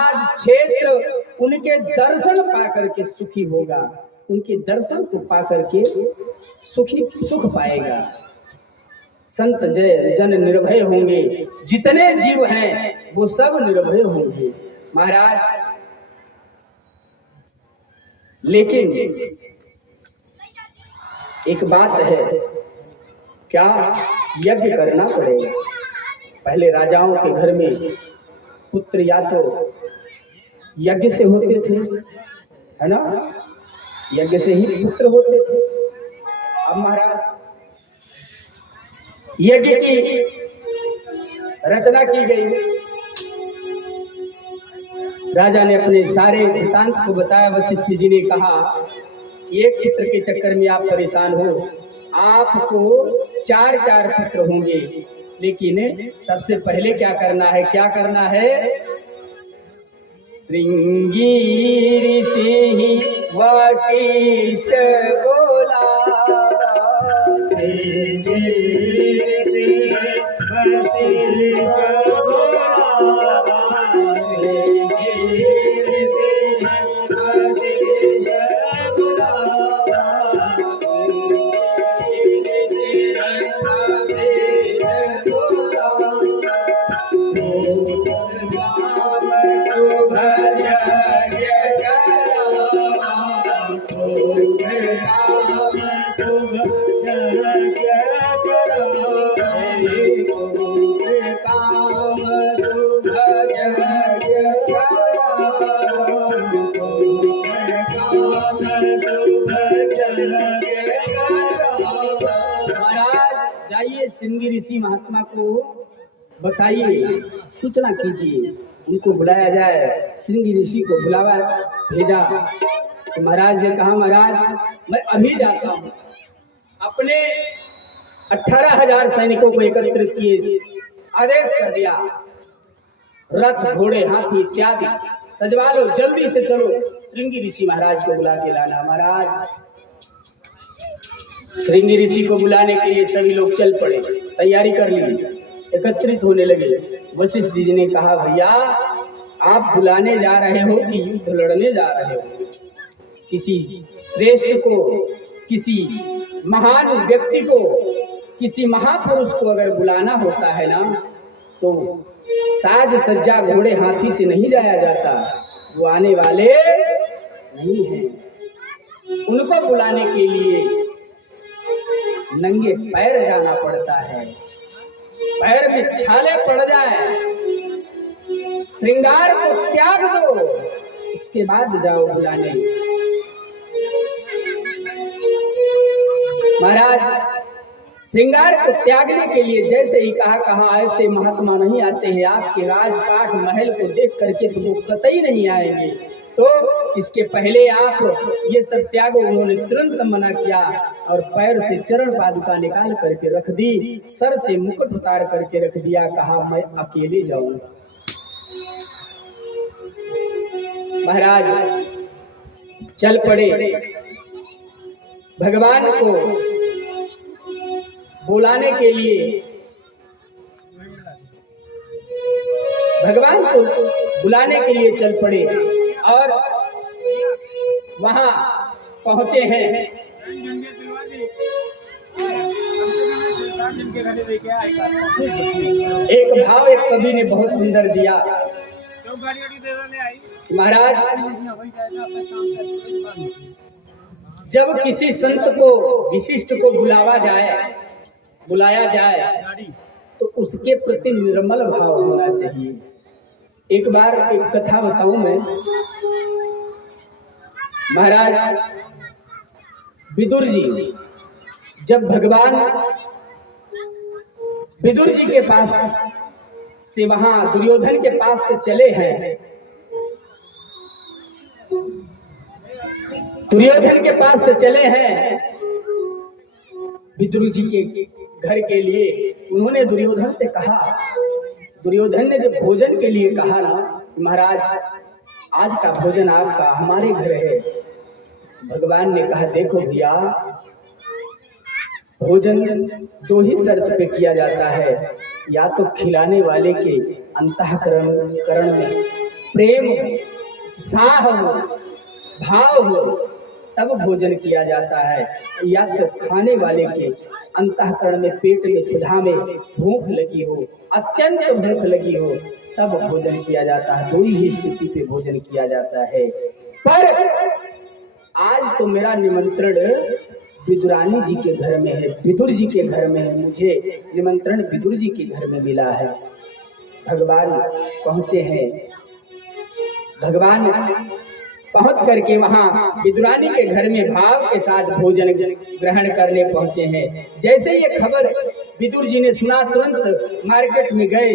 समाज, क्षेत्र उनके दर्शन पा करके सुखी होगा, उनके दर्शन को पा करके सुख पाएगा। संत जय जन निर्भय होंगे, जितने जीव हैं वो सब निर्भय होंगे महाराज। लेकिन एक बात है, क्या यज्ञ करना पड़ेगा। पहले राजाओं के घर में पुत्र या तो यज्ञ से होते थे, है ना, यज्ञ से ही पुत्र होते थे। अब महाराज यज्ञ की रचना की गई, राजा ने अपने सारे वृत्तांत को बताया। वशिष्ठ जी ने कहा एक पुत्र के चक्कर में आप परेशान हो, आपको 4 पुत्र होंगे, लेकिन सबसे पहले क्या करना है, श्रृंगी ऋषि वशिष्ठ बोला, श्रृंगी ऋषि महात्मा को बताइए, सूचना कीजिए, उनको बुलाया जाए। श्रृंगी ऋषि को बुलावा भेजा तो महाराज ने कहा महाराज मैं अभी जाता हूँ। अपने 18,000 सैनिकों को एकत्रित किए, आदेश कर दिया रथ घोड़े हाथी इत्यादि सजवा लो, जल्दी से चलो श्रृंगी ऋषि महाराज को बुला के लाना। महाराज श्रृंगी ऋषि को बुलाने के लिए सभी लोग चल पड़े, तैयारी कर ली, एकत्रित होने लगे। वशिष्ठ जी ने कहा भैया आप बुलाने जा रहे हो कि युद्ध लड़ने जा रहे हो? किसी श्रेष्ठ को, किसी महान व्यक्ति को, किसी महापुरुष को अगर बुलाना होता है ना तो साज सज्जा घोड़े हाथी से नहीं जाया जाता, वो आने वाले नहीं हैं। उनको बुलाने के लिए नंगे पैर जाना पड़ता है, पैर में छाले पड़ जाए, श्रृंगार को त्याग दो, उसके बाद जाओ बुलाने। महाराज श्रृंगार को त्यागने के लिए जैसे ही कहा ऐसे महात्मा नहीं आते हैं। आपके राजपाट महल को देख करके तो वो कतई नहीं आएंगे, तो इसके पहले आप ये सब त्यागो। उन्होंने तुरंत मना किया और पैर से चरण पादुका निकाल करके रख दी, सर से मुकुट उतार करके रख दिया, कहा मैं अकेले जाऊंगा। महाराज चल पड़े, भगवान को बुलाने के लिए, भगवान को बुलाने के लिए चल पड़े और वहां पहुंचे हैं। एक भाव एक कवि ने बहुत सुंदर दिया। महाराज जब किसी संत को, विशिष्ट को बुलाया जाए तो उसके प्रति निर्मल भाव होना चाहिए। एक बार एक कथा बताऊं मैं। महाराज विदुर जी जब भगवान विदुर जी के पास से वहां दुर्योधन के पास से चले हैं, दुर्योधन के पास से चले हैं विदुर जी के घर के लिए, उन्होंने दुर्योधन से कहा, दुर्योधन ने जब भोजन के लिए कहा ना, महाराज आज का भोजन आपका, हमारे घर है। भगवान ने कहा देखो भैया, भोजन दो ही शर्त पे किया जाता है, या तो खिलाने वाले के अंतःकरण में प्रेम हो, साह हो, भाव हो, तब भोजन किया जाता है। या तो खाने वाले के अंतःकरण में, पेट में, क्षुधा में भूख लगी हो, अत्यंत भूख लगी हो, तब भोजन किया जाता है। दो ही स्थिति पे भोजन किया जाता है। पर आज तो मेरा निमंत्रण विदुरानी जी के घर में है, विदुर जी के घर में है। मुझे निमंत्रण विदुर जी के घर में मिला है। भगवान पहुंचे हैं। भगवान पहुंच करके वहां विदुरानी के घर में भाव के साथ भोजन ग्रहण करने पहुंचे हैं। जैसे ये खबर विदुर जी ने सुना, तुरंत मार्केट में गए,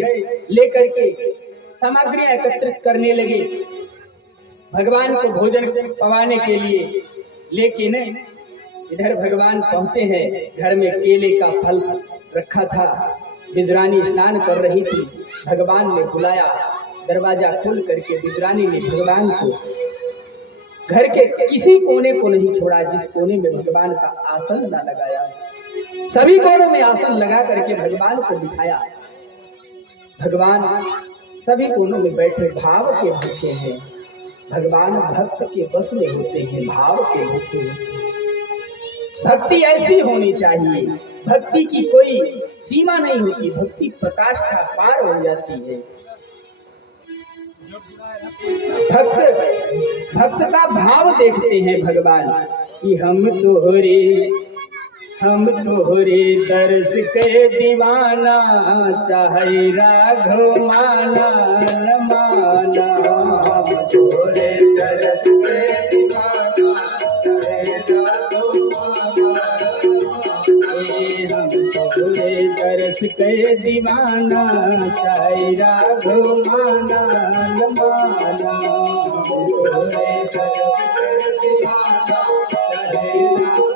लेकर के सामग्रियां एकत्रित करने लगे भगवान को भोजन पवाने के लिए। लेकिन इधर भगवान पहुंचे हैं, घर में केले का फल रखा था। विदुरानी स्नान कर रही थी, भगवान ने बुलाया। दरवाजा खोल करके विदुरानी ने भगवान को घर के किसी कोने को नहीं छोड़ा जिस कोने में भगवान का आसन न लगाया। सभी कोनों में आसन लगा करके भगवान को बिठाया। भगवान सभी कोनों में बैठे भाव के भूखे हैं। भगवान भक्त के बस में होते हैं, भाव के भूखे होते हैं। भक्ति ऐसी होनी चाहिए, भक्ति की कोई सीमा नहीं होती, भक्ति प्रकाश का पार हो जाती है। भक्त का भाव देखते हैं भगवान कि हम तोहरे दर्श के दीवाना, चाहे राघव माना न माना। हम तोहरे दर्श के दीवाना, चाहे राघव माना, हम तोहरे दर्श के दीवाना, चाहे राघव माना न माना। तोहरे दर्श के दीवाना, चाहे राघव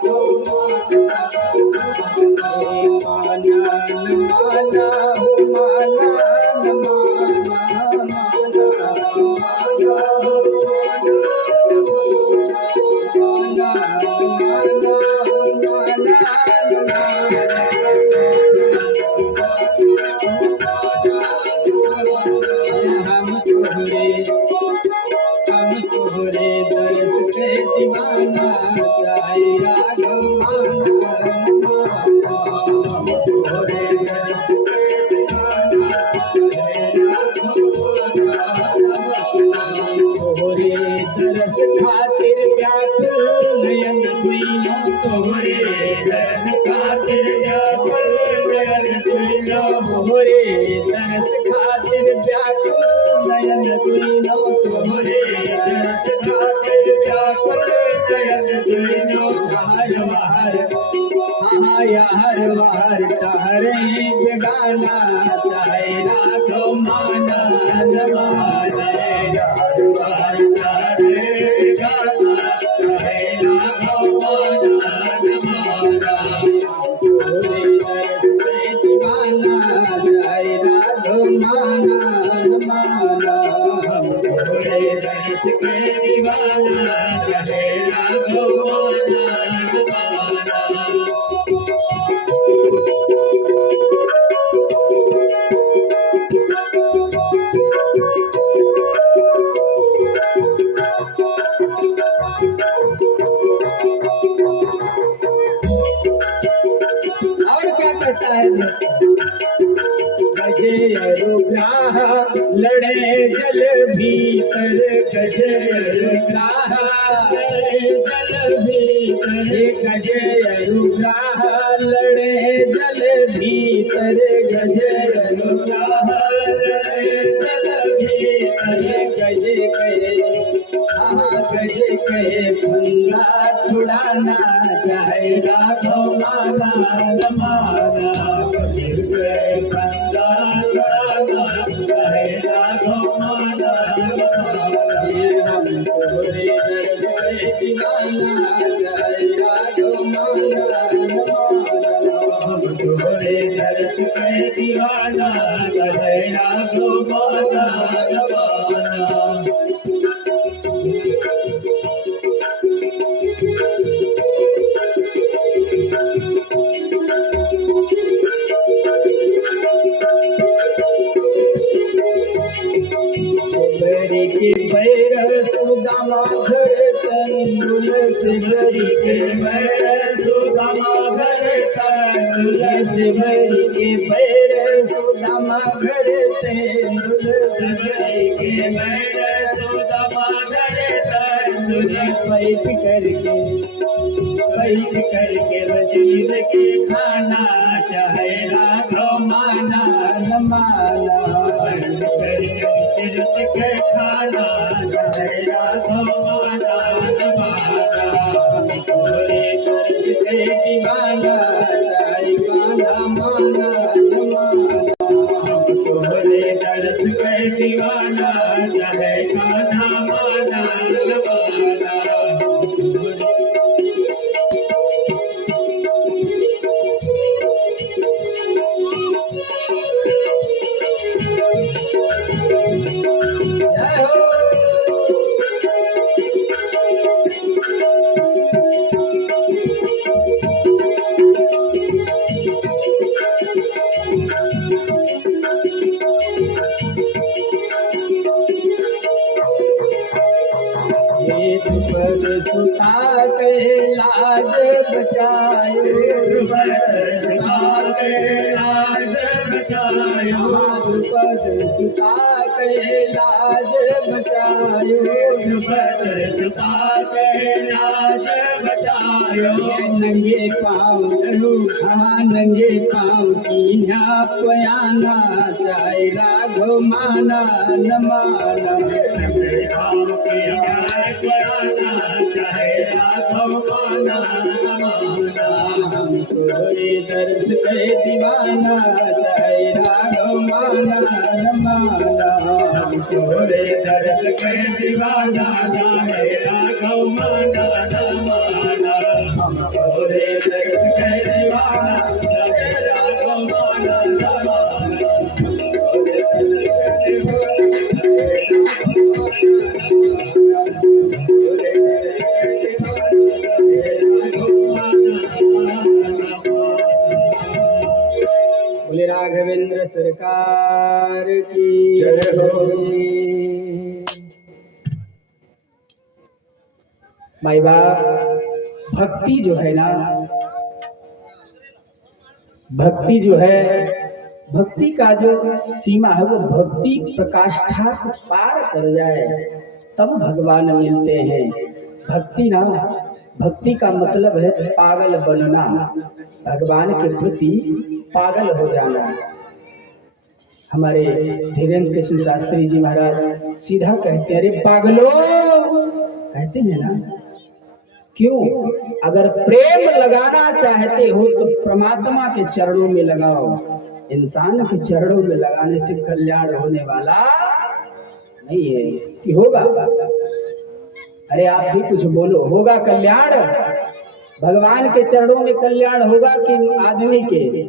लड़े जल भीतर, गजे अनुग्राह जल भीतर, गजे अनुग्राह लड़े जल भीतर, गजे अनुग्राह लड़े जल भीतर। गजे कहे गजे कहे फंदा छुड़ाना, चाहे राघव माना न माना। फंदा छुड़ाना, चाहे राघव माना न माना। हम तोहरे दर्द के दीवाना, चाहे राघव माना न माना। हम तोहरे दर्द के दीवाना, चाहे राघव माना न माना। पैर सुदामा घर तंदुल से भरी के पैर सुदामा घर तंदुल से भरी के पैर सुदामा घर तंदुल से भरी के पैर सुदामा घर तंदुल बैठ करके वजीर के खाना चाहे राघव माना न माना बैठ करके तीर्थ के खाना चाहे राघव माना न माना तोरे दर्श के दीवाना चाहे गाना माना न माना तोरे दर्श के दीवाना चाहे गाना माना न माना। पद सुता के लाज बचायो सुता के लाज बचायो पद सुता के लाज बचायो पद सुता के लाज बचायो नंगे पाँव हाँ नंगे पाँव कीन्या पयाना चाहे राघव माना न माना नंगे पाँव कीन्या पयाना चाहे राघव माना न माना हम तोरे दर्श के दीवाना चाहे राघव माना न माना हम तोरे दर्श के दीवाना चाहे राघव माना न माना हम तोरे दर्श के दीवाना चाहे राघव माना न माना। बोले राघवेंद्र सरकार की जय हो। माई बाप भक्ति जो है ना, भक्ति जो है, भक्ति का जो सीमा है वो भक्ति प्रकाष्ठा को पार कर जाए तब भगवान मिलते हैं। भक्ति ना, भक्ति का मतलब है पागल बनना, भगवान के प्रति पागल हो जाना। हमारे धीरेन्द्र कृष्ण शास्त्री जी महाराज सीधा कहते हैं, अरे पागलो, कहते हैं ना, क्यों? अगर प्रेम लगाना चाहते हो तो परमात्मा के चरणों में लगाओ, इंसान के चरणों में लगाने से कल्याण होने वाला नहीं है कि होगा। अरे आप भी कुछ बोलो, होगा कल्याण? भगवान के चरणों में कल्याण होगा कि आदमी के?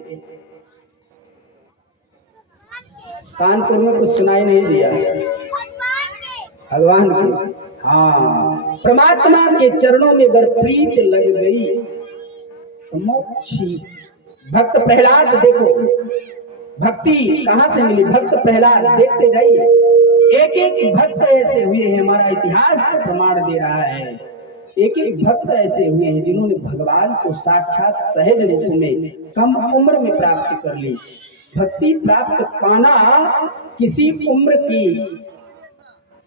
कानपुर में कुछ सुनाई नहीं दिया। भगवान के, हाँ, परमात्मा के चरणों में अगर प्रीत लग गई तो मोक्ष। भक्त प्रहलाद देखो, भक्ति कहाँ से मिली? भक्त प्रहलाद देखते जाइए, एक एक भक्त ऐसे हुए हैं, हमारा इतिहास प्रमाण दे रहा है। एक एक भक्त ऐसे हुए हैं जिन्होंने भगवान को साक्षात सहज रूप में कम उम्र में प्राप्त कर ली। भक्ति प्राप्त पाना किसी उम्र की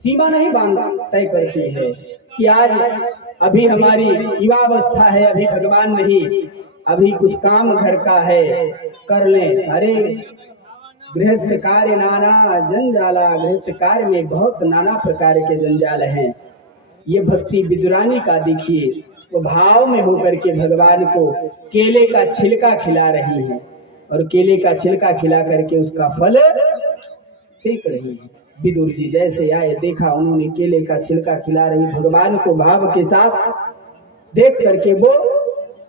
सीमा नहीं बांध तय करती है कि आज अभी हमारी युवावस्था है, अभी भगवान नहीं, अभी कुछ काम घर का है, कर लें। अरे गृहस्थ कार्य नाना जंजाला, गृहस्थ कार्य में बहुत नाना प्रकार के जंजाल हैं। ये भक्ति विदुरानी का देखिए, वो भाव में होकर के भगवान को केले का छिलका खिला रही है और केले का छिलका खिला करके उसका फल फेंक रही है। विदुर जी जैसे आए, देखा उन्होंने केले का छिलका खिला रही भगवान को भाव के साथ देख करके वो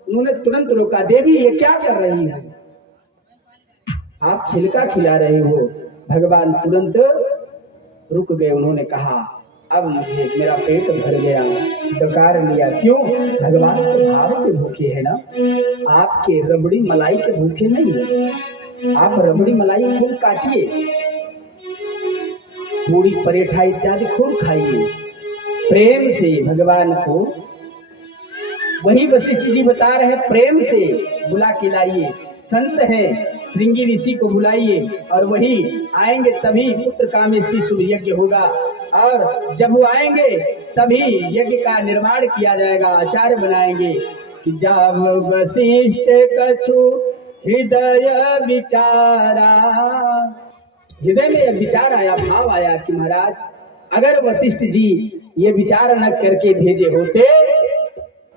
उन्होंने तुरंत रोका, देवी ये क्या कर रही है? आप छिलका खिला रहे हो। भगवान तुरंत रुक गए। उन्होंने कहा, अब मुझे मेरा पेट भर गया, डकार लिया। क्यों? भगवान के भाव के भूखे है ना, आपके रबड़ी मलाई के भूखे नहीं है। आप रबड़ी मलाई खूब काटिए, पूड़ी परेठा इत्यादि खूब खाइए, प्रेम से भगवान को। वही वशिष्ठ जी बता रहे, प्रेम से बुला के लाइए। संत हैं, श्रृंगी ऋषि को बुलाइए और वही आएंगे, तभी पुत्र कामेष्टि शुभ यज्ञ होगा। और जब वो आएंगे तभी यज्ञ का निर्माण किया जाएगा, आचार्य बनाएंगे कि जब वशिष्ठ कछु हृदय विचारा, हृदय में विचार आया, भाव आया कि महाराज अगर वशिष्ठ जी ये विचार न करके भेजे होते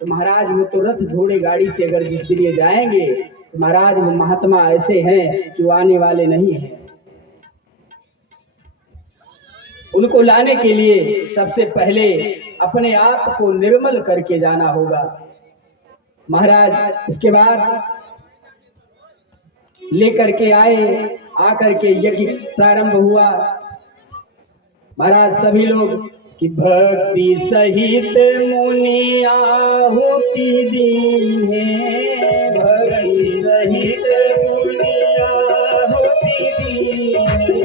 तो महाराज वो तो रथ घोड़े गाड़ी से अगर जिस दिन ये जाएंगे तो महाराज वो महात्मा ऐसे हैं कि वो आने वाले नहीं हैं। उनको लाने के लिए सबसे पहले अपने आप को निर्मल करके जाना होगा। महाराज इसके बाद लेकर के आए, आकर के यज्ञ प्रारंभ हुआ। महाराज सभी लोग कि भक्ति सहित मुनि आहुति दीने, भक्ति सहित मुनि आहुति दीने,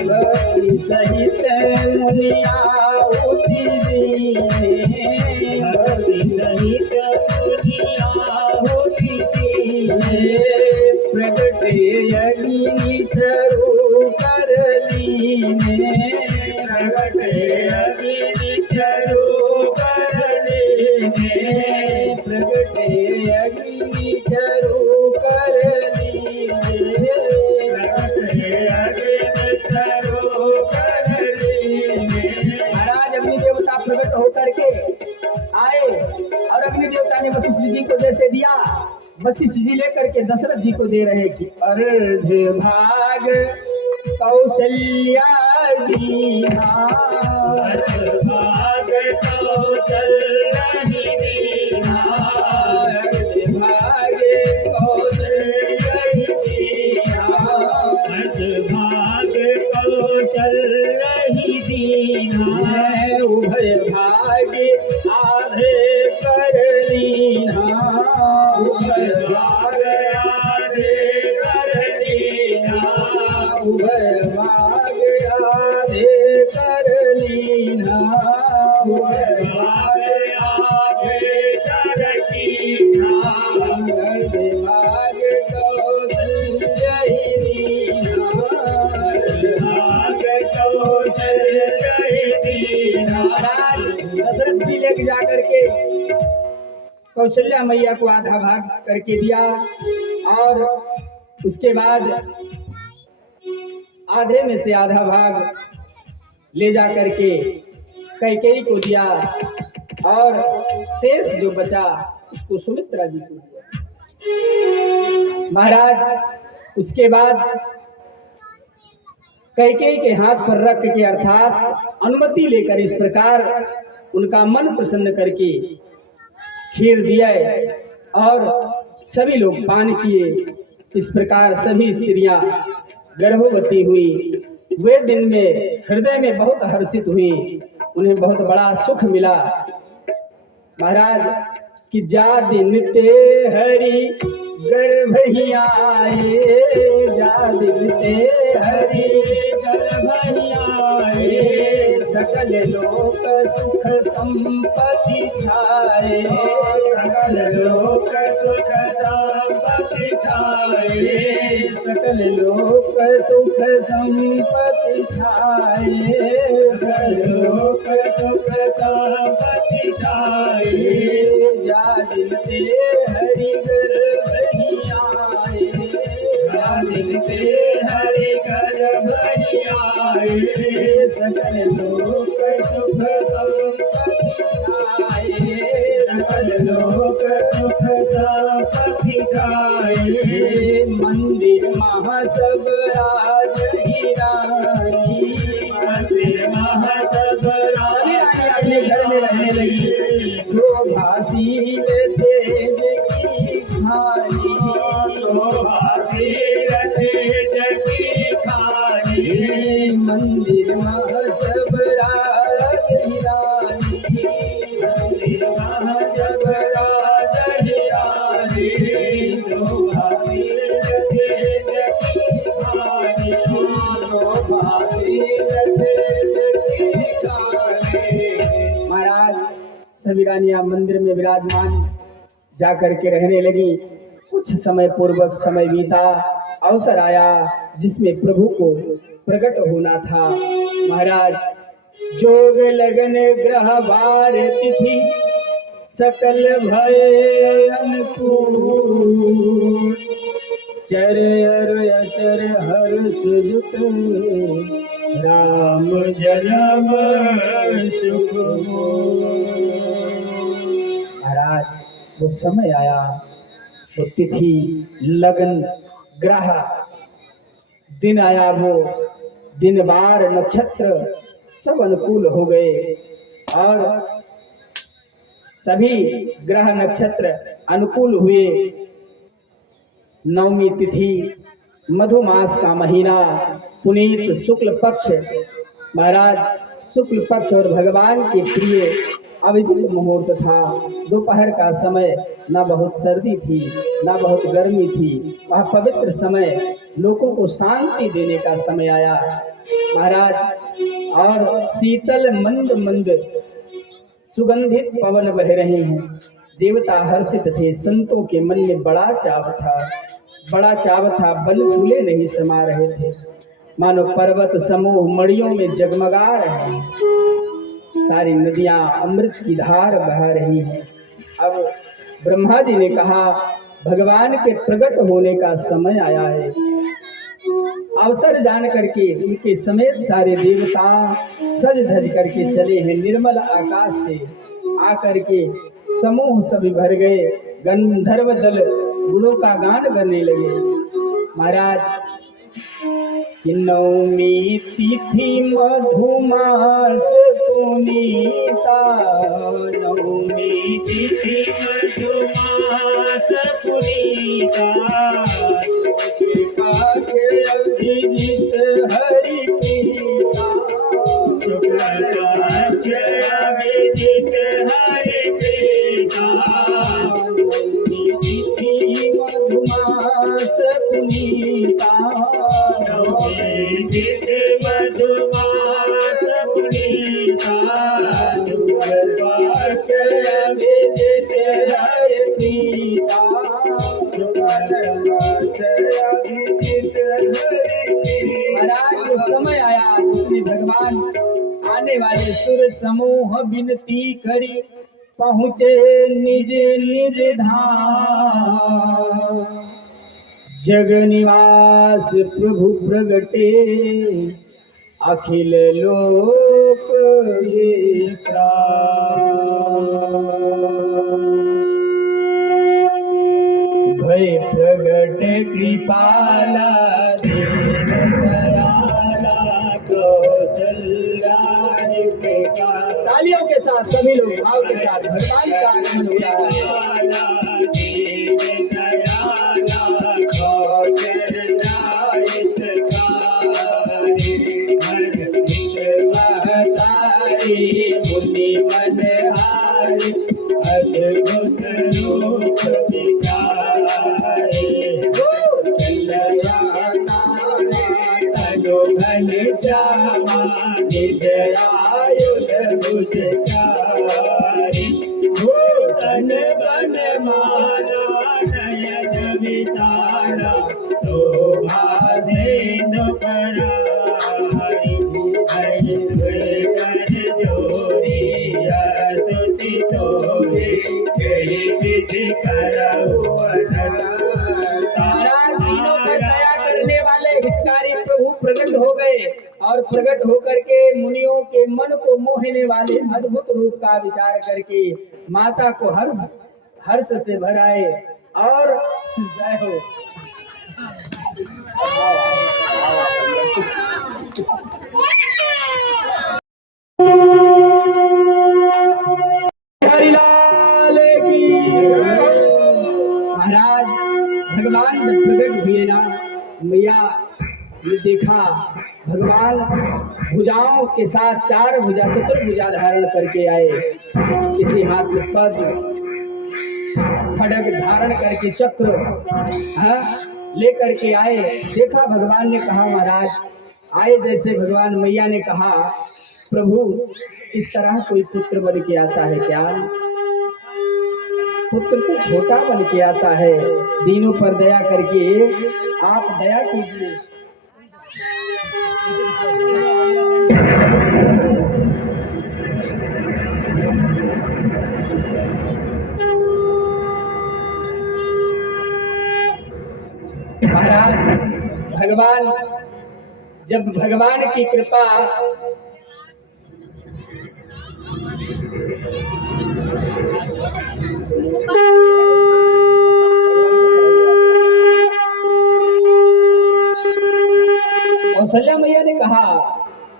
भक्ति सहित मुनि आहुति दीने, भक्ति सहित मुनि आहुति दीने, प्रगटे अग्नि चरु कर लीने, प्रगटे अग्नि चरु कर लीने, प्रगटे अग्नि चरु कर लीने, प्रगटे अग्नि चरु कर लीने। महाराज अग्नि देवता प्रकट होकर के आए और अग्नि देवता ने वशिष्ठ जी को जैसे दिया, वशिष्ठ जी लेकर के दशरथ जी को दे रहे कि अर्ध भाग कौशल्या दीना, अर्ध भाग कौशल्या दीना, अर्ध भाग कौशल्या दीना, अर्ध भाग कौशल्या दीना, उभय भाग आधे कर लीना, उभय भाग आधे कर लीना, उभय भाग आधे कर लीना, उभय भाग आधे कर लीना, अर्ध भाग कौशल्या दीना, अर्ध भाग कौशल्या दीना। दशरथ जी लेके जाकर के कौशल्या मैया को आधा भाग करके दिया और उसके बाद आधे में से आधा भाग ले जा करके कैकेयी को दिया और शेष जो बचा उसको सुमित्रा जी को दिया। महाराज उसके बाद कैकेयी के हाथ पर रख के अर्थात अनुमति लेकर इस प्रकार उनका मन प्रसन्न करके खीर दिया और सभी लोग पान किए। इस प्रकार सभी स्त्रियां गर्भवती हुई। वे दिन में हृदय में बहुत हर्षित हुई, उन्हें बहुत बड़ा सुख मिला। महाराज कि जा दिन ते हरि गर्भ ही आए, जा दिन ते हरि गर्भ ही आए, सकल लोक सुख संपत्ति छाए, सकल लोक सुख संपत्ति छाए, सकल लोक सुख संपत्ति छाए, सकल लोक सुख संपत्ति छाए, जा दिन ते हरि गर्भ ही आए, जा दिन ते हरि गर्भ ही आए, सकल लोक सुख संपत्ति छाए, सकल लोक सुख संपत्ति छाए, मंदिर महा सब राज ही रानी, मंदिर महा सब रानी अपने घर में रहने लगी। शोभाशील तेज की खानी, शोभाशील तेज की खानी, मंदिर महा सब राज ही रानी, मंदिर महा सब राज ही रानी, शोभाशील तेज की खानी, शोभाशील तेज सभी रानियां मंदिर में विराजमान जाकर के रहने लगी। कुछ समय पूर्वक समय बीता, अवसर आया जिसमें प्रभु को प्रकट होना था। महाराज जोग लगन ग्रह वार तिथि सकल भय अनुकूल, चर अचर हर्ष जुट राम जन्म सुख। महाराज वो समय आया, वो तिथि लगन ग्रह दिन आया, वो दिन बार नक्षत्र सब अनुकूल हो गए और सभी ग्रह नक्षत्र अनुकूल हुए। नवमी तिथि मधुमास का महीना पुनीत शुक्ल पक्ष, महाराज शुक्ल पक्ष और भगवान के प्रिय अभिजीत मुहूर्त था। दोपहर का समय, न बहुत सर्दी थी न बहुत गर्मी थी, वह पवित्र समय लोगों को शांति देने का समय आया महाराज। और शीतल मंद मंद सुगंधित पवन बह रहे हैं। देवता हर्षित थे, संतों के मन में बड़ा चाव था, बल फूले नहीं समा रहे थे, मानो पर्वत समूह मड़ियों में जगमगा रहे हैं। सारी नदियां अमृत की धार बहा रही हैं। अब ब्रह्मा जी ने कहा भगवान के प्रकट होने का समय आया है। अवसर जान करके उनके समेत सारे देवता सज धज करके चले हैं। निर्मल आकाश से आकर के समूह सभी भर गए, गंधर्व दल गुणों का गान करने लगे। महाराज नवमी तिथि मधुमास पुनीता, नवमी तिथि मधुमास पुनीता, अभिजीत हरि प्रीता, अभिजीत हरि प्रीता, मधुमास पुनीता, अभिजीत मधुमास पुनीता, अभिजीत हरि प्रीता, महाराज समय आया जिसमें भगवान आने वाले सुर समूह विनती करी पहुँचे निज निज धाम। जग निवास प्रभु प्रगटे अखिल लोक भय प्रगट कृपाला तालियों के साथ सभी लोग भाव के साथ भगवान का आनंद उठा मुनि मन हारी अद्भुत रूप दिखाए, घन श्यामा निज आयुध भुजचारी, भूषण बन माला नयन विशाला शोभा धेनु परारी, जोरी स्तुति तोरी कही विधि करऊ करने वाले हितकारी प्रभु प्रकट हो गए और प्रकट होकर के मुनियों के मन को मोहने वाले अद्भुत रूप का विचार करके माता को हर्ष से भराए और जय हो। महाराज भगवान जब प्रकट हुए ना, मैया ने देखा भगवान भुजाओं के साथ चार भुजा चतुर्भुजा धारण करके आए। किसी हाथ में पद्म, खड्ग धारण करके चक्र लेकर के आए। देखा भगवान ने कहा महाराज आए जैसे भगवान मैया ने कहा प्रभु इस तरह कोई पुत्र बन के आता है क्या? पुत्र तो छोटा बन के आता है, दीनों पर दया करके आप दया कीजिए। महाराज भगवान, जब भगवान की कृपा कौशल्या मैया ने कहा,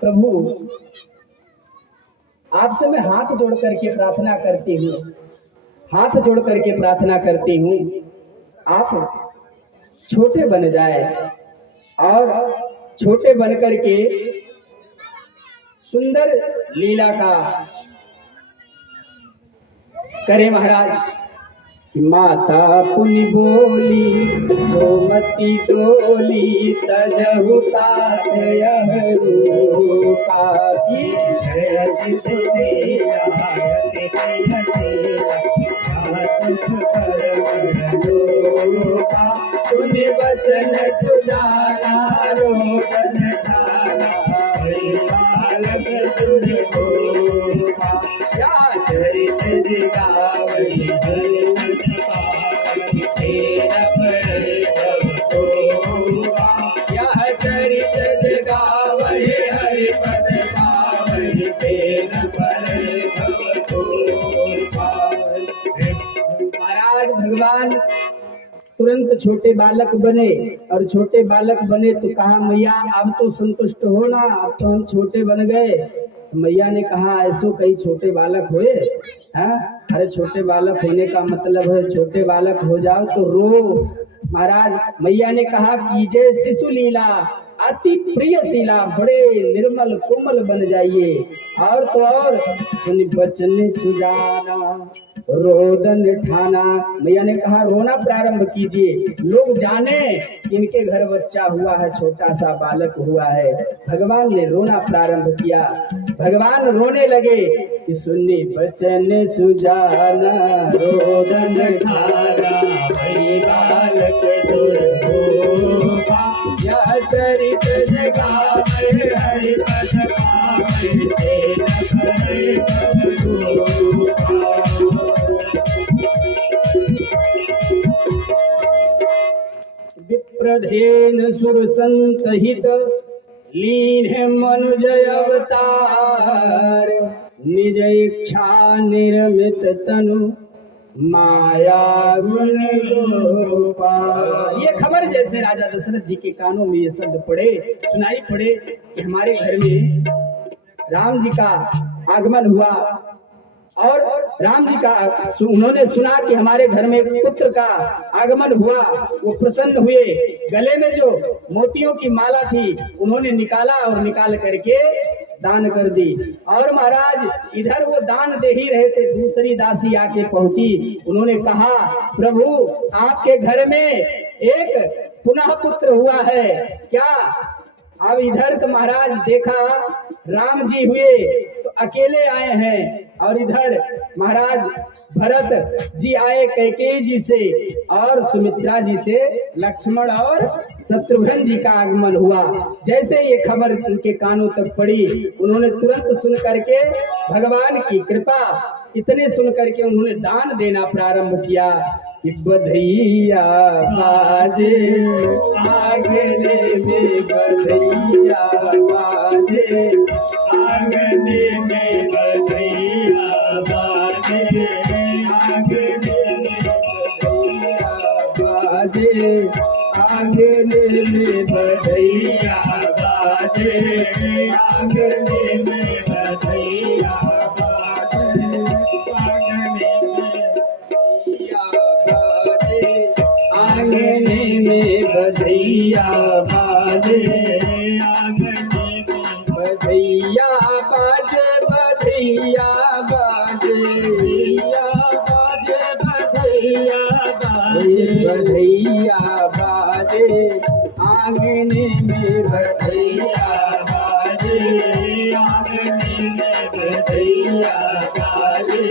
प्रभु आपसे मैं हाथ जोड़ करके प्रार्थना करती हूँ, हाथ जोड़ करके प्रार्थना करती हूँ, आप छोटे बन जाए और छोटे बन करके सुंदर लीला का करे। महाराज माता पुनि बोली सोमती डोली तजहु तात यह रूपा की सुन वचन सुजाना रोगन ठाना बालक या चरित दिगावली महाराज भगवान तुरंत छोटे बालक बने, और छोटे बालक बने तो कहा मैया अब तो संतुष्ट हो ना, अब तो हम छोटे बन गए। मैया ने कहा ऐसो कई छोटे बालक हुए हैं? अरे छोटे बालक होने का मतलब है छोटे बालक हो जाओ तो रो। महाराज मैया ने कहा कीजिए शिशु लीला अति प्रिय शीला, बड़े निर्मल कोमल बन जाइए। और तो और सुन बचन सुजाना रोदन ठाना, मैया ने कहा रोना प्रारंभ कीजिए, लोग जाने इनके घर बच्चा हुआ है, छोटा सा बालक हुआ है। भगवान ने रोना प्रारंभ किया, भगवान रोने लगे कि सुनी बचन सुजाना रोदन ठाना भई बालक या चरित जगावे हरि पद पावे विप्रधेन सुर संत हित लीन है मनुज अवतार, निज इच्छा निर्मित तनु माया गुण रूपा। ये खबर जैसे राजा दशरथ जी के कानों में ये शब्द पड़े, सुनाई पड़े कि हमारे घर में राम जी का आगमन हुआ, और राम जी का उन्होंने सुना कि हमारे घर में एक पुत्र का आगमन हुआ। वो प्रसन्न हुए, गले में जो मोतियों की माला थी उन्होंने निकाला और निकाल करके दान कर दी। और महाराज इधर वो दान दे ही रहे थे, दूसरी दासी आके पहुंची, उन्होंने कहा प्रभु आपके घर में एक पुनः पुत्र हुआ है क्या? अब इधर तो महाराज देखा राम जी हुए तो अकेले आए हैं, और इधर महाराज भरत जी आए कैकेयी जी से, और सुमित्रा जी से लक्ष्मण और शत्रुघ्न जी का आगमन हुआ। जैसे ये खबर उनके कानों तक पड़ी, उन्होंने तुरंत सुन करके भगवान की कृपा, इतने सुन करके उन्होंने दान देना प्रारंभ किया कि बधैया बाजे आंगने में, बधैया बाजे आंगने में, बधैया बाजे आंगने में, आंगने में बधैया बाजे आंगने में, बधैया आंगने में बधैया बाजे आंगने में, बधैया बाजे बधैया बाजे बधैया बाजे बधैया बाजे आंगने में, बधैया बाजे आंगने बाजे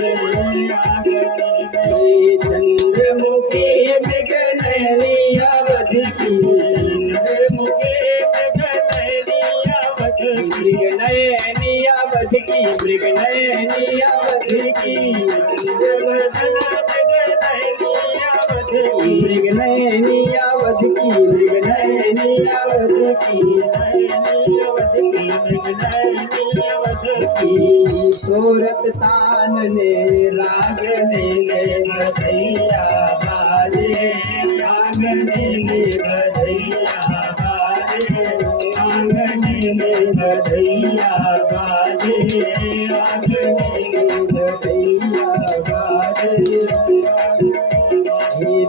चंद्रमुखी मृग नयनी अवध की चंद्रमुखी मृग नयनी अवध की मृग नयनी अवध की मृग नयनी अवध की मृग नयनी अवध की सूरत तान ने रागने में बधैया बाजे आंगने में बधैया बाजे आंगने में बधैया बाजे आंगने में बधैया बाजे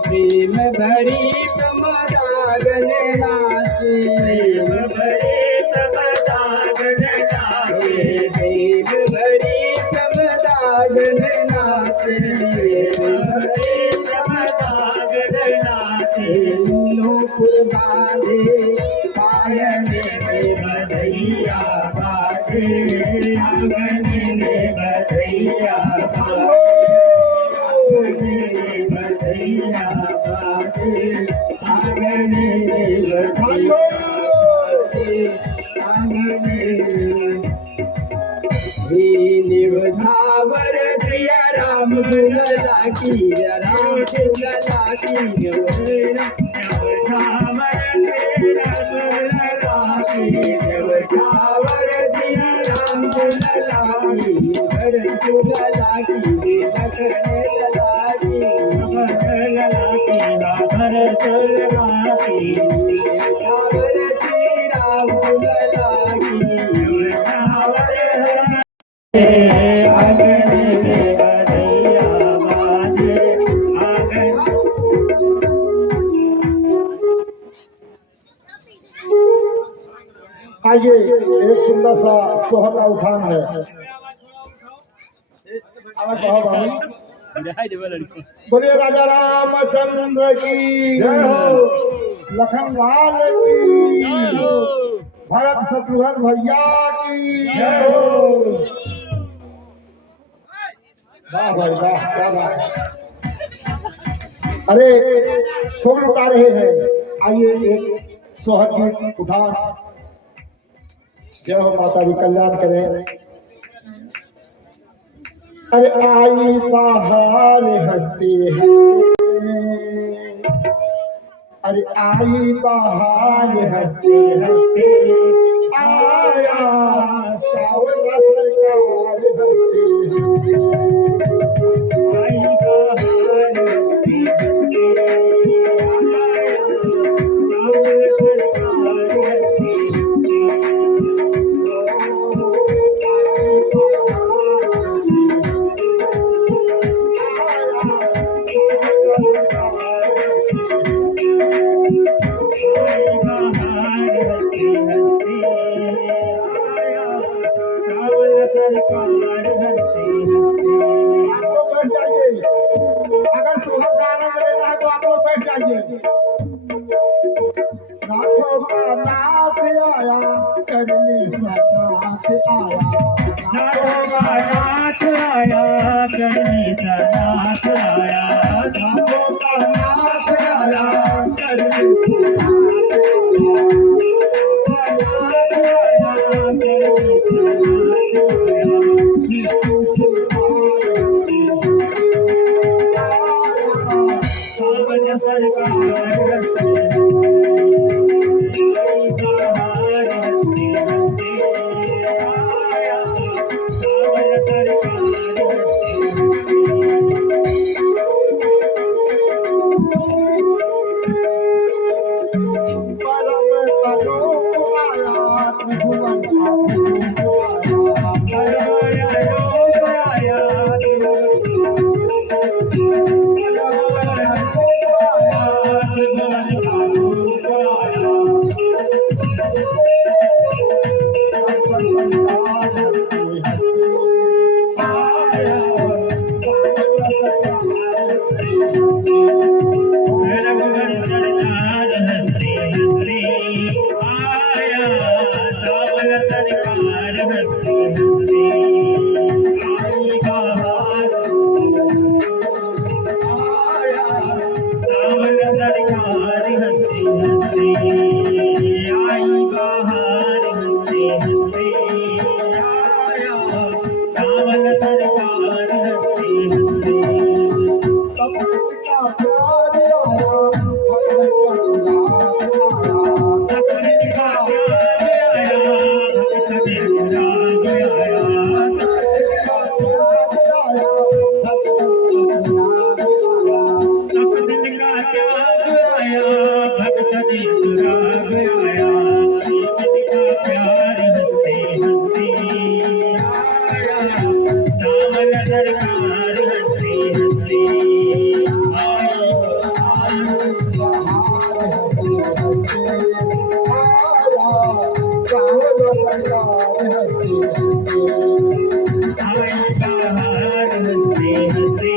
प्रेम भरी प्रमदागन नाचे प्रेम भरी प्रमदागन नाचे प्रेम भरी प्रमदागन नाचे प्रमदागन नाचे नूपुर बांधे पायने में बधैया बाजे आंगने में बधैया बाजे बधैया बाजे आंगने में बधैया आंगने निभावर सिया राम दुलला की राम दुलला की निभावर सिया राम दुलला की दुलला की आइए एक सुंदर सा सोहर का उठान है। बोलिए राजा रामचंद्र की जय हो, लखन लाल की जय हो, भरत शत्रुघ्न भैया की जय हो। वाह भाई वाह क्या बात। अरे खूब लुटा रहे हैं। आइए एक सोहर की उठान। जय हो माता जी कल्याण करें। अरे आई बाहर हंसते हैं, अरे आई बाहर हंसते हंसते आया सावला सरकार हंसते हंसते आई बाहर हंसते हंसते आया सावला सरकार सरकार हंसते हंसते हंसते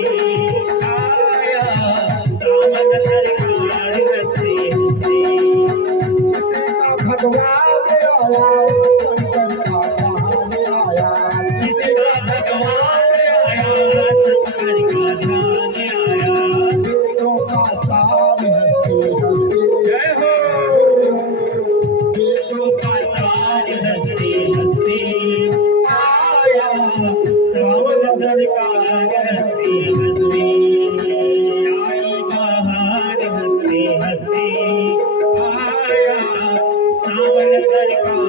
आया, सावन सरकार हंसते हंसते। किसी का भगवान आया, शंकर का जहान आया। किसी का भगवान आया, शंकर का ध्यान आया। वेदों का सार हंसते हंसते, जय हो। वेदों का सार हंसते हंसते आया, सावन सरकार हंसते हंसते आई बहार हंसते हंसते आया, सावन सरकार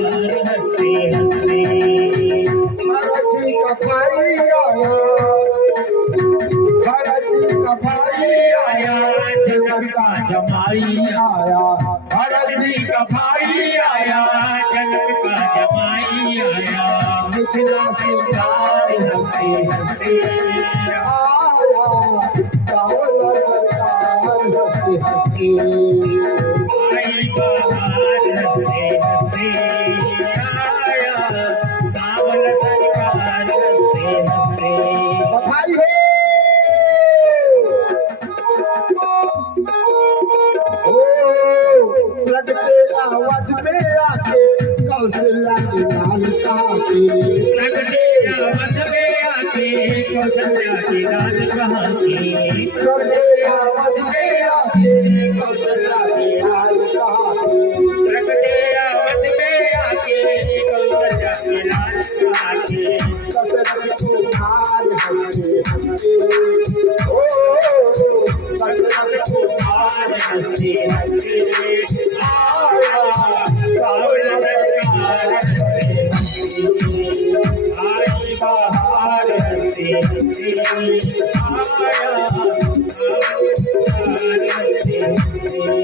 हंसते हंसते। भरत जी का भाई आया, भरत जी का भाई आया, जगत का जमाई आया। भरत जी का भाई आया, जगत का जमाई आया। मिथिला से सरकार हंसते हंसते आया, सावन सरकार हंसते हंसते। आई बहार हंसते हंसते आया, सावन सरकार हंसते हंसते। बधाई हो। ओ, प्रगटे आवाज में आके कौशल्या की लाल काके। प्रगटे आवाज में आके कौशल्या की लाल कहानी। प्रगटे आवाज में आके कौशल्या की लाल काके। प्रगटे आवाज में आके कौशल्या की लाल कहानी। दशरथ कुमार हंसते हंसते, ओ दशरथ कुमार हंसते हंसते आया, सावन सरकार हंसते हंसते आई बहार हंसते हंसते आया, सावन सरकार हंसते हंसते।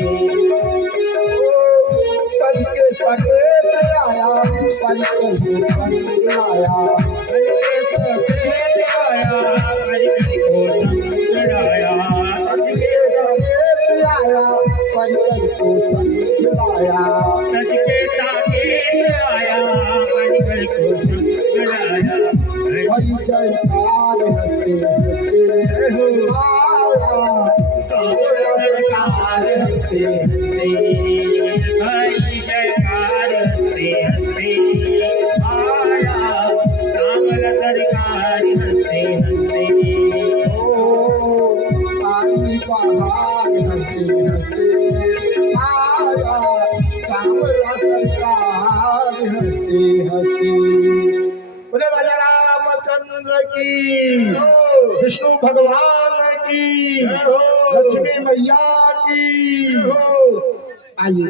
कल के सफेद आया, कल के सफेद आया। हरि जयकार हंसते हंसते आई बहार हंसते हंसते आया, सावन सरकार हंसते हंसते। बोले राजा रामचंद्र की, विष्णु भगवान की, लक्ष्मी मैया की। आइए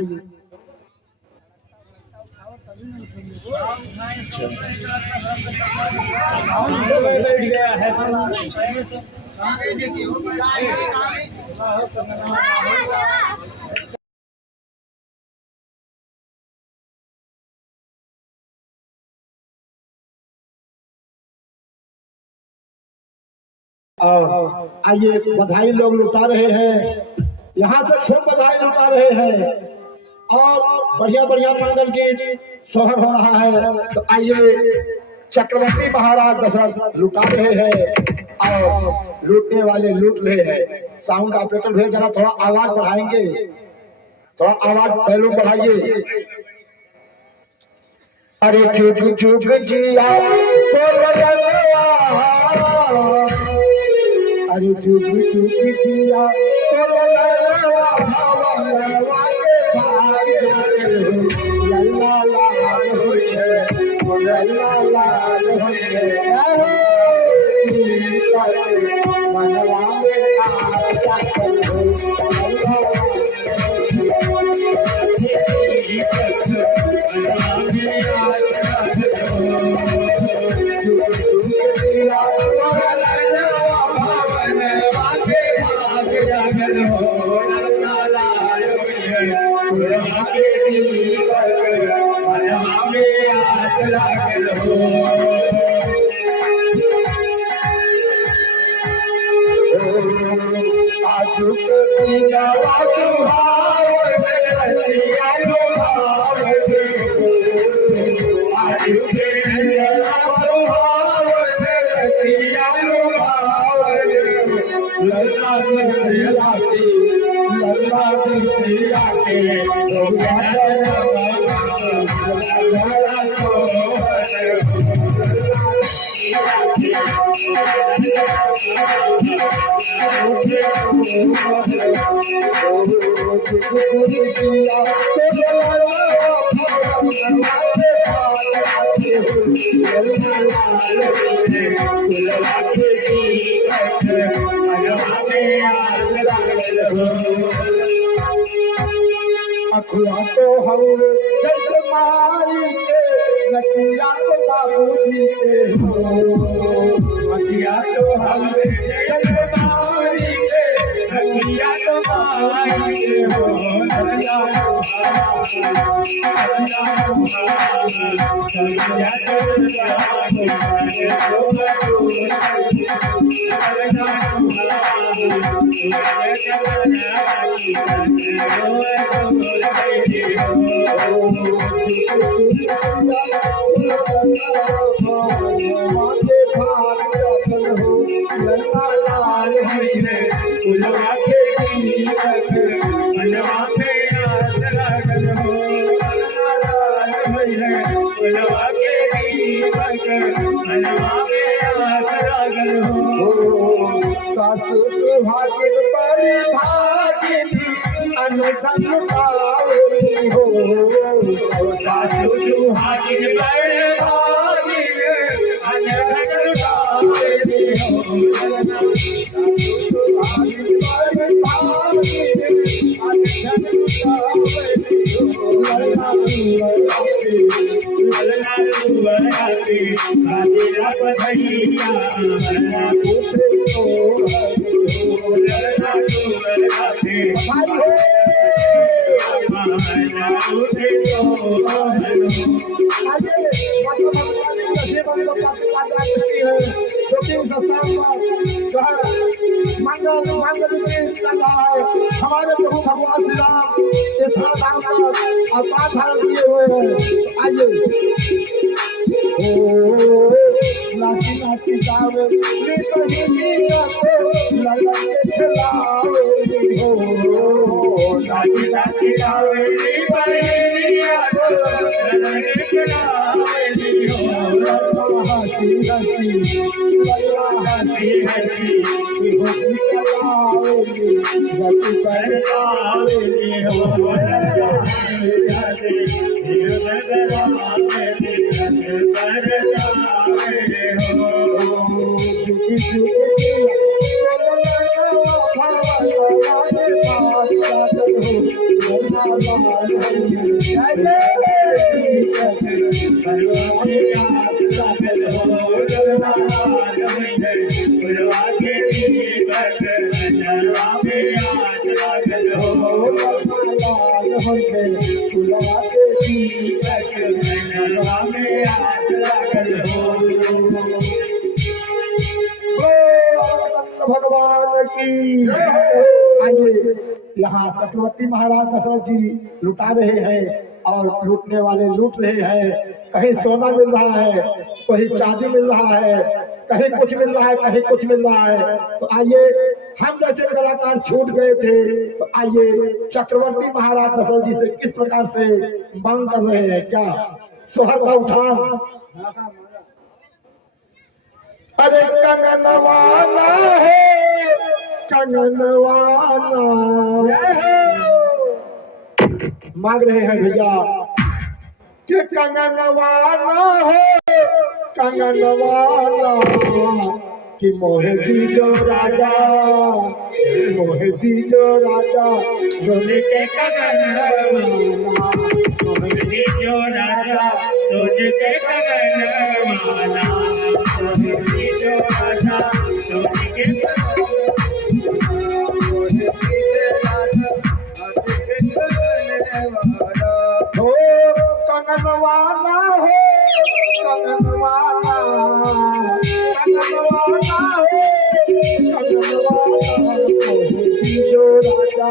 आइए बधाई लोग लुटा रहे हैं, यहाँ से खूब बधाई लुटा रहे हैं और बढ़िया बढ़िया मंगल गीत सोहर हो रहा है। तो आइए चक्रवर्ती महाराज दशरथ लुटा रहे हैं और लूटने वाले लूट रहे हैं। साउंड ऑपरेटर भी जरा थोड़ा आवाज बढ़ाएंगे, थोड़ा आवाज पहलू बढ़ाइए। अरे चुक चुक जिया अरे चुक चुक जिया लल्ला लाल मनवा I लल्ला अखिया तो हम जैसे मारी के नकिया तो बाबूजी के अखिया तो हम जैसे मारी के नकिया तो बाबूजी के हो भागिन बड़ी भागिन अनधन पावनी हो सासु भागिन बड़ी भागिन अनधन पावनी हो भागिन बड़ी भागिन अनधन हमारे प्रभु भगवान श्री राम इस अवतार धारण किए हुए हैं। आइए नाची नाची जावे नाची नाची जावे हसी हसी भगवान की। आइए यहाँ चक्रवर्ती महाराज दशरथ जी लुटा रहे हैं और लूटने वाले लूट रहे हैं। कहीं सोना मिल रहा है, कहीं चांदी मिल रहा है, कहीं कुछ मिल रहा है, कहीं कुछ मिल रहा है। तो आइए हम जैसे कलाकार छूट गए थे, तो आइए चक्रवर्ती महाराज दशरथ जी से किस प्रकार से मांग कर रहे हैं। क्या सोहर का उठान। अरे कंगनवाना है कंगनवाना मांग रहे हैं भैया कि कंगनवाना है कंगनवाना कि मोहे दीजो राजा मोहे दीजो राजा सोने के कंगनवाना मोहे दीजो राजा सोने के कंगनवाना मोहे दीजो राजा सोने के कंगनवाना हो कंगनवाना कंगनवाना हो कंगनवाना दीजो राजा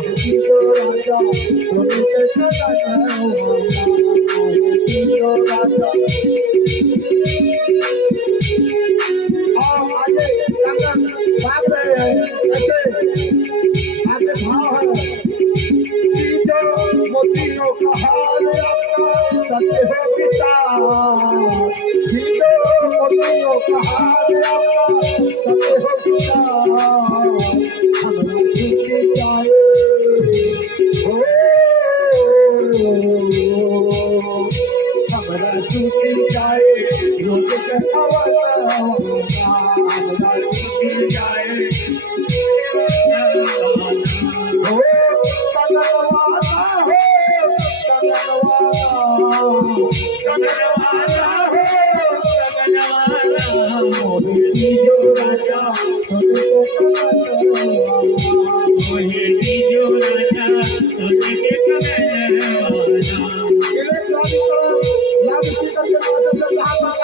दीजो राजा सोने के कंगनवाना दीजो राजा। कैसे आगे भाव है कि जो मोतियों का हार आपका सत्य हो विचार, कि जो मोतियों का हार आपका सत्य हो विचार, हमरा छूट जाए हो, हमरा छूट जाए रोक के अवसर, हमरा छूट जाए हो, कनवाना हो, कनवाना हो, मोहिनी जो राजा तुझको मोहिनी जो राजा तुझके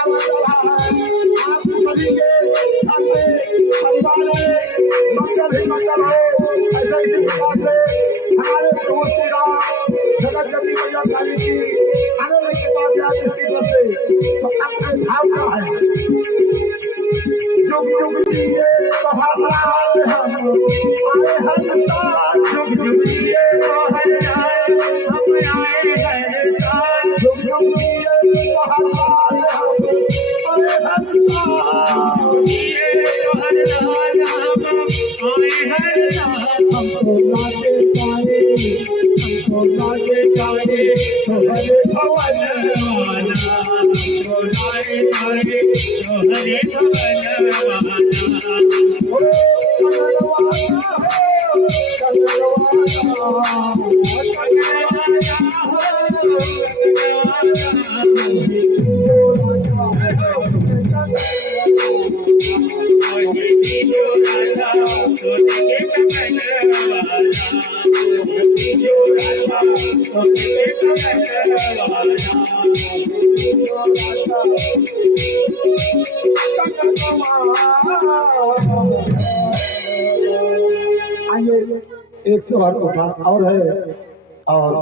कमलवाना। आप सभी के परिवार में मंगल ही मंगल हो। ऐसे इसी प्रकार से हमारे प्रभु श्री राम जगत जननी मैया काली की आने के बाद आज इस दिन से तो अपने भाव का है जुग जुग जिए तो हमारे हम आए हर साल, जुग जुग जिए तो हर हम आए हर साल, जुग जुग जिए तो हमारे हम आए हर साल, जिए तो हर साल हम आए हर साल। हमको लागे गाए, हमको लागे गाए तो हरे भवन वाला, हमको लागे गाए तो हरे भवन वाला। ओ कनवाना हो, कनवाना हो, कनवाना आइए एक त्योहार और है और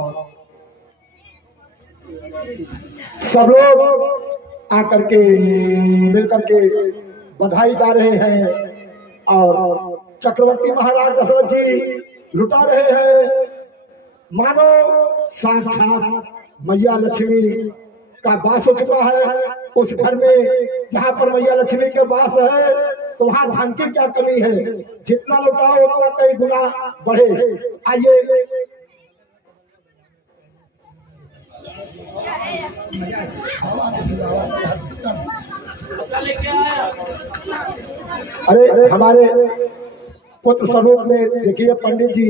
सब लोग आकर के मिलकर के बधाई गा रहे हैं और चक्रवर्ती महाराज दशरथ जी लुटा रहे हैं मानो साक्षात मैया लक्ष्मी का वास हो चुका है उस घर में जहाँ पर मैया लक्ष्मी के वास है तो वहाँ धन की क्या कमी है, जितना लुटाओ उतना कई गुना बढ़े। आइए अरे हमारे पुत्र स्वरूप में देखिए पंडित जी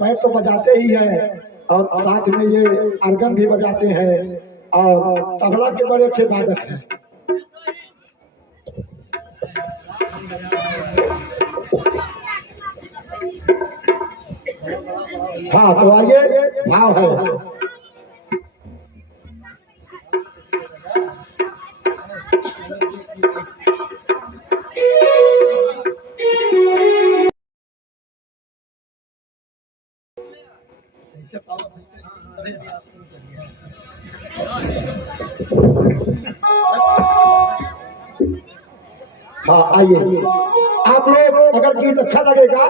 पैर तो बजाते ही हैं और साथ में ये अर्गन भी बजाते हैं और तबला के बड़े अच्छे वादक हैं। हाँ तो आइए भाव है हाँ आइए आप लोग अगर गीत अच्छा लगेगा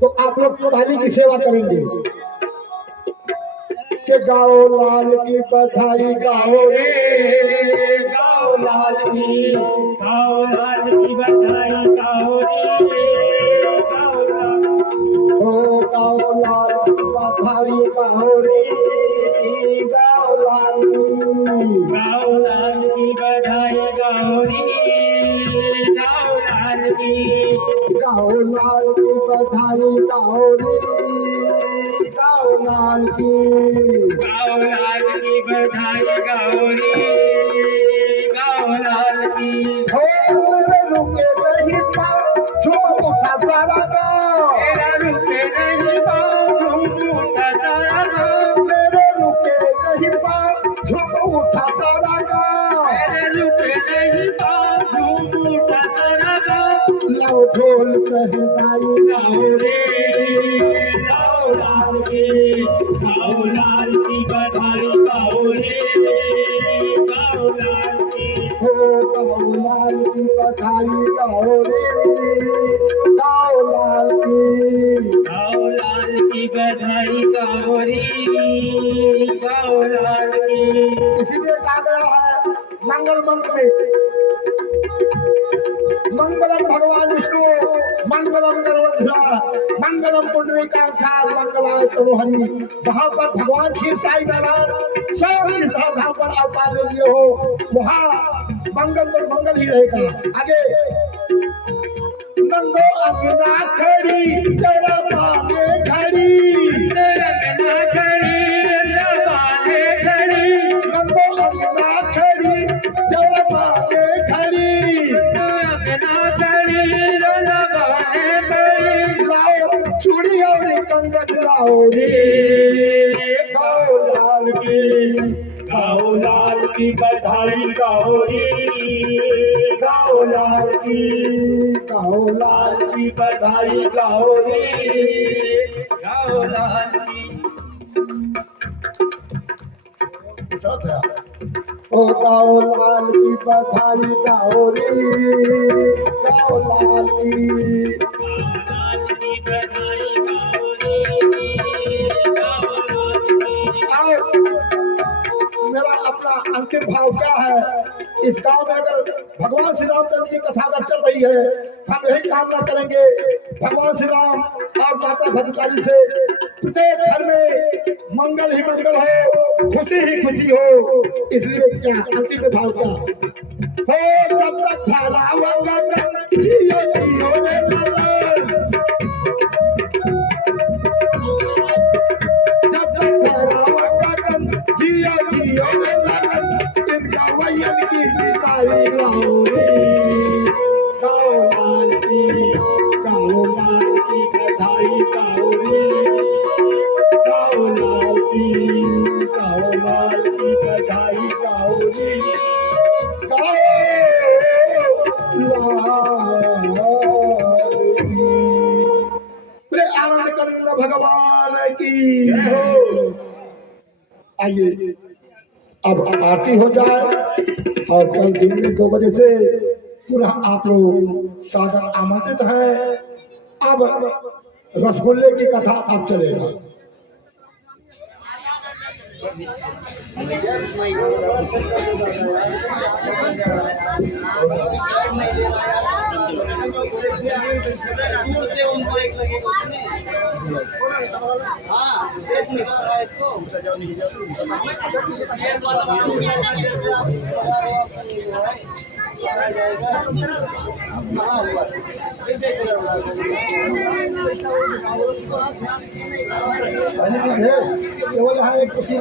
तो आप लोग पानी की सेवा करेंगे कि गाओ लाल की बधाई गाओ रे, गाओ लाल की बधाई गाओ रे, गाओ लाल की बधाई गाओ रे, गाओ लाल की बधाई गाओ रे, गाओ लाल की बधाई गाओ रे, गाओ लाल की बधाई गाओ रे, गाओ लाल की हो मेरे रुके नहीं पाओ झूम उठा सारा गाँव, मेरा रुके नहीं पाओ झूम उठा सारा गाँव, मेरे रुके नहीं पाओ झूम उठा सारा गाँव, मेरे रुके नहीं पाओ झूम उठा सारा गाँव। लाओ ढोल सहनाई गाओ रे, गाओ लाल की बधाई गाओ रे, गाओ लाल की हो, गाओ लाल की बधाई गाओ रे, गाओ लाल की मंगलम भगवान विष्णु, मंगलम गरुड़ध्वज, मंगलम पुंडरीकाक्ष, मंगलाय तनोहरि। जहाँ पर भगवान श्री साईं नारायण स्वयं इस धरा पर अवतार ले लिए हो, वहाँ मंगल तो मंगल ही रहेगा। आगे नंदो अपना खड़ी तेरा पाने खड़ी, नंदो अपना खड़ी तेरा पाने खड़ी, लाओ चूड़ी और कंगन लाओ रे, गाओ लाल की बधाई गाओ रे, गाओ लाल की बधाई गाओ रे, गाओ लाल की। ओ गाओ लाल की बधाई गाओ रे, गाओ लाल की बधाई गाओ रे। मेरा अपना अंतिम भाव क्या है, इस गांव में अगर भगवान श्री रामचंद्र की कथा अगर चल रही है, हम यही कामना करेंगे भगवान श्री राम और माता भद्रकाली से प्रत्येक घर में मंगल ही मंगल हो, खुशी ही खुशी हो। इसलिए क्या अंतिम भाव क्या हो, जब तक थारा वंगन जियो जियो रे लाला, जब तक थारा वंगन जियो जियो रे लाला, इनका वयन की बिताई लाओ रे, गाओ लाल की बधाई गाओ रे, गाओ लाल की बधाई गाओ रे, गाओ लाल की। प्रे आनंद कंद भगवान की जय हो। आइए अब आरती हो जाए और कल दिन में 2 बजे से पुनः आप लोग सादर आमंत्रित हैं। अब रसगुल्ले की कथा अब चलेगा। केवल यहाँ एक कुर्सी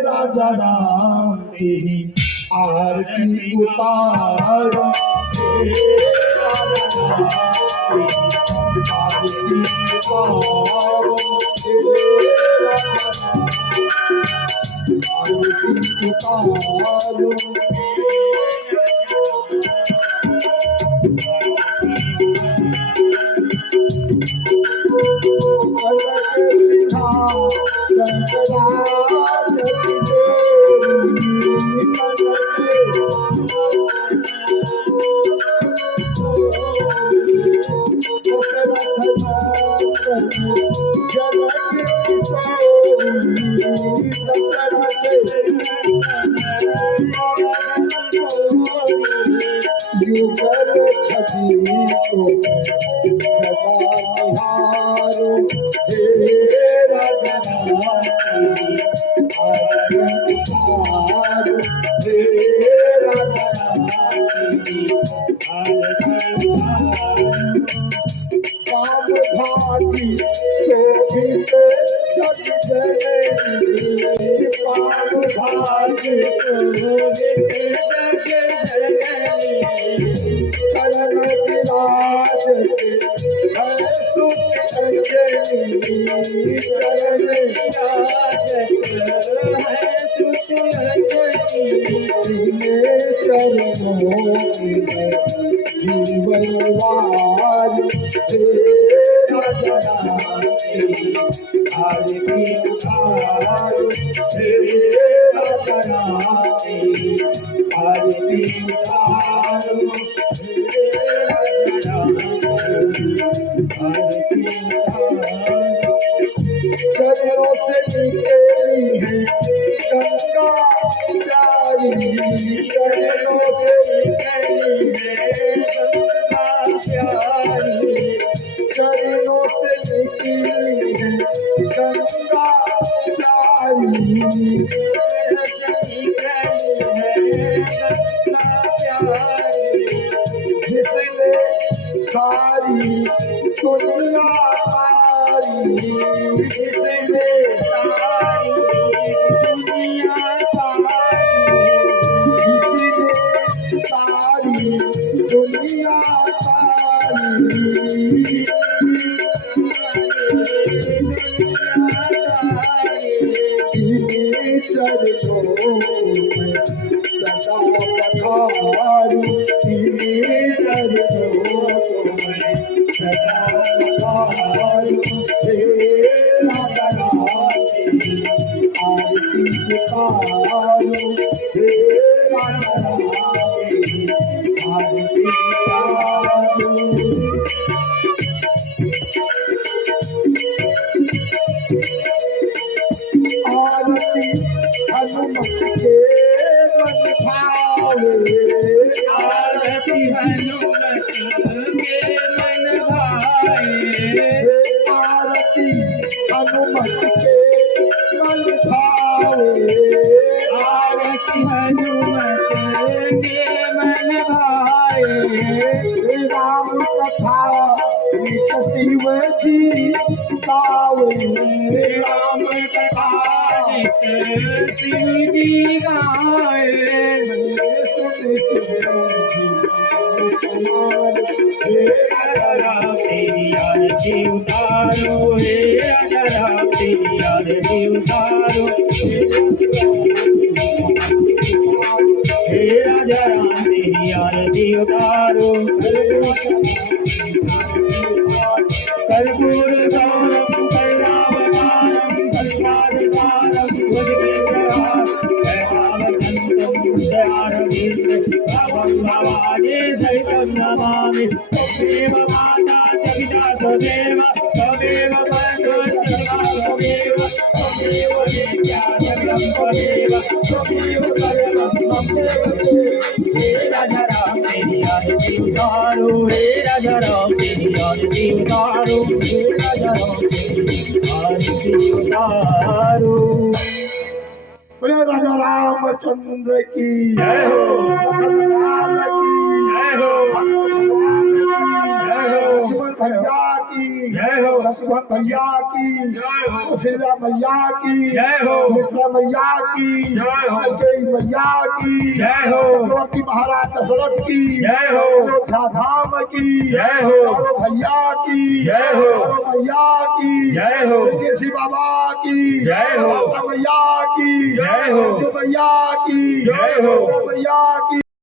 राजा राम तेरी आरती उतारो, आरती उतारो, आरती उतारो। भाग्य तेरे चरणों में जीवन वार तेरा जनाते आरती उतारो तेरा जनाते आरती उतारो तेरा जनाते आरती उतारो चरणों से निकली है गंगा प्यारी चरणों से निकली है गंगा प्यारी चरणों से निकली है गंगा प्यारी जिसने सारी दुनिया सारी जिसने सारी दुनिया सारी दुनिया सारी चरणों में सदा पधारू तेरे चरणों में सदा पधारू तेरा जनाते आरती उतारो तेरा जनाते आरती उतारो आरती हनुमत के मन भावे आरती हनुमत के मन भाए आरती हनुमत के मन भावे आरती हनुमत के मन भाए राम कथा नित शिव जी गावे राम कथा नित शिव जी गावे सुन तेरी आरती उतारो हे राजा तेरी आरती उतारो हे राजा तेरी आरती उतारो कर्पूर गौरम करुणावतारम करुणावतारम भवानी सहितं नमामि त्वमेव माता च पिता त्वमेव त्वमेव त्वमेव त्वमेव विद्या जगतं त्वमेव त्वमेव परमं मम हे राजा राम तेरी आरती उतारो हे राजा राम तेरी आरती उतारो हे राजा राम तेरी आरती उतारो। बोले राजा रामचंद्र की जय हो लखनलाल की जय हो लक्ष्मण भैया की जय हो शत्रुघ्न भैया की जय हो कौशल्या मैया की जय हो सुमित्रा मैया की जय हो कैकेयी मैया की जय हो चक्रवर्ती महाराज दशरथ की जय हो अयोध्या धाम की जय हो चारों भैया की जय हो मैया की जय हो श्री बाबा की जय हो मैया की जय हो मैया की जय हो मैया की।